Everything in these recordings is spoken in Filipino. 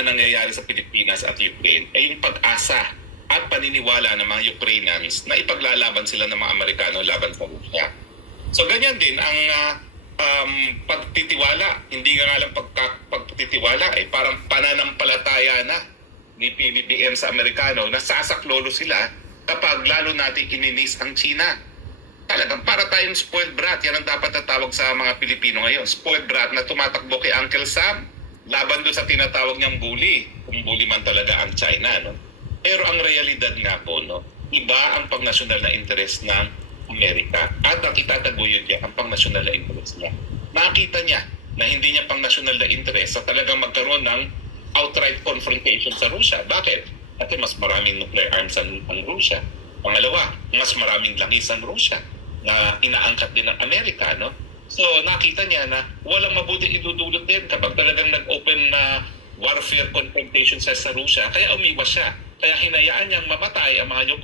na nangyayari sa Pilipinas at Ukraine ay yung pag-asa at paniniwala ng mga Ukrainians na ipaglalaban sila ng mga Amerikano laban sa Rusya. So ganyan din ang pagtitiwala. Hindi nga lang pagtitiwala, parang pananampalataya na ni PBBM sa Amerikano na sasaklolo sila kapag lalo natin ininis ang China. Talagang para tayong spoiled brat. Yan ang dapat natawag sa mga Pilipino ngayon. Spoiled brat na tumatakbo kay Uncle Sam laban doon sa tinatawag niyang bully. Kung bully man talaga ang China, no? Pero ang realidad nga po, no, iba ang pangnasyonal na interest ng Amerika at ang itataguyod niya ang pangnasyonal na interest niya. Nakita niya na hindi niya pangnasyonal na interest sa talagang magkaroon ng outright confrontation sa Russia. Bakit? Kasi mas maraming nuclear arms ang Russia. Pangalawa, mas maraming langis ang Russia na inaangkat din ng Amerika, no? So nakita niya na walang mabuti idudulot din kapag talagang nag-open na warfare confrontation sa Russia. Kaya umiwas siya. Kaya hinayaan niyang mamatay ang mga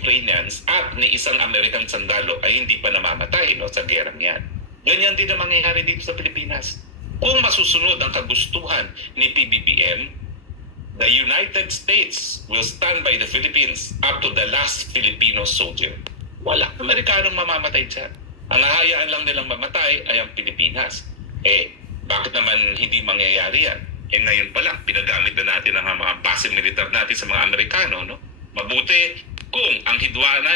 Ukrainians at ni isang American sundalo ay hindi pa namamatay, no, sa gerang yan. Ganyan din ang mangyayari dito sa Pilipinas. Kung masusunod ang kagustuhan ni PBBM, the United States will stand by the Philippines up to the last Filipino soldier. Wala Amerikanong mamamatay dyan. Ang hahayaan lang nilang mamatay ay ang Pilipinas. Bakit naman hindi mangyayari yan? Ngayon pa lang, pinagamit na natin ang mga base militar natin sa mga Amerikano, no? Mabuti kung ang hidwaan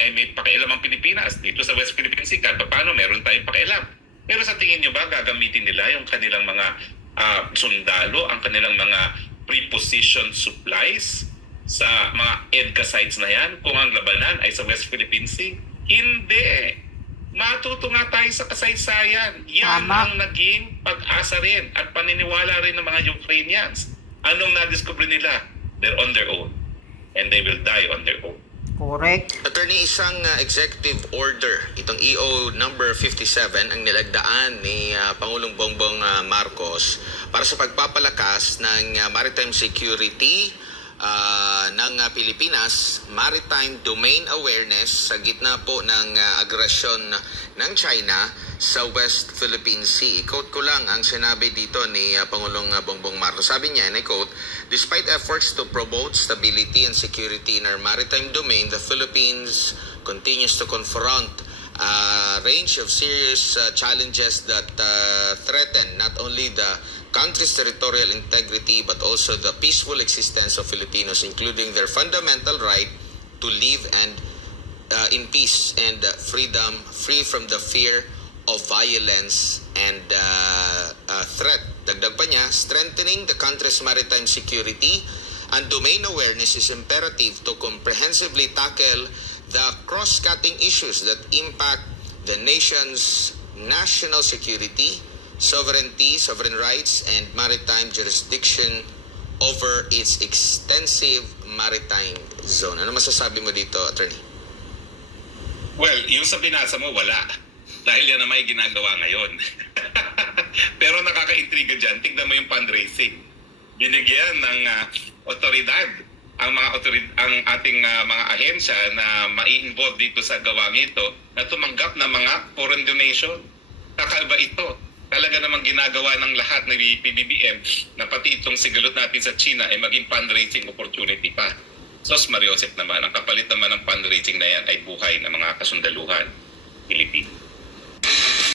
ay may pakialam ang Pilipinas dito sa West Philippine Sea, paano meron tayong pakialam. Pero sa tingin nyo ba, gagamitin nila yung kanilang mga sundalo, ang kanilang mga preposition supplies sa mga EDCA sites na yan kung ang labanan ay sa West Philippine Sea? Hindi. Matuto nga tayo sa kasaysayan. Yan ang naging pag-asa rin at paniniwala rin ng mga Ukrainians. Anong nadiscover nila? They're on their own. And they will die on their own. Correct. Attorney, isang executive order, itong EO number 57, ang nilagdaan ni Pangulong Bongbong Marcos para sa pagpapalakas ng maritime security ng Pilipinas, maritime domain awareness sa gitna po ng agresyon ng China sa West Philippine Sea. I-quote ko lang ang sinabi dito ni Pangulong Bongbong Marcos. Sabi niya, and I quote, "Despite efforts to promote stability and security in our maritime domain, the Philippines continues to confront a range of serious challenges that threaten not only the country's territorial integrity but also the peaceful existence of Filipinos, including their fundamental right to live and in peace and freedom, free from the fear of violence and threat." Dagdag pa niya, "Strengthening the country's maritime security and domain awareness is imperative to comprehensively tackle the cross-cutting issues that impact the nation's national security, sovereignty, sovereign rights, and maritime jurisdiction over its extensive maritime zone." Ano masasabi mo dito, Attorney? Well, yung sa binasa mo, wala. Dahil yan na may ginagawa ngayon. Pero nakaka-intriga dyan, tignan mo yung fundraising. Binigyan ng otoridad ang ating mga ahensya na mai-involve dito sa gawang ito na tumanggap ng mga foreign donation. Kakaiba ito. Talaga namang ginagawa ng lahat ng PBBM na pati itong sigalot natin sa China ay maging fundraising opportunity pa. Sos Mariosep naman, ang kapalit naman ng fundraising na yan ay buhay ng mga kasundaluhan Pilipino.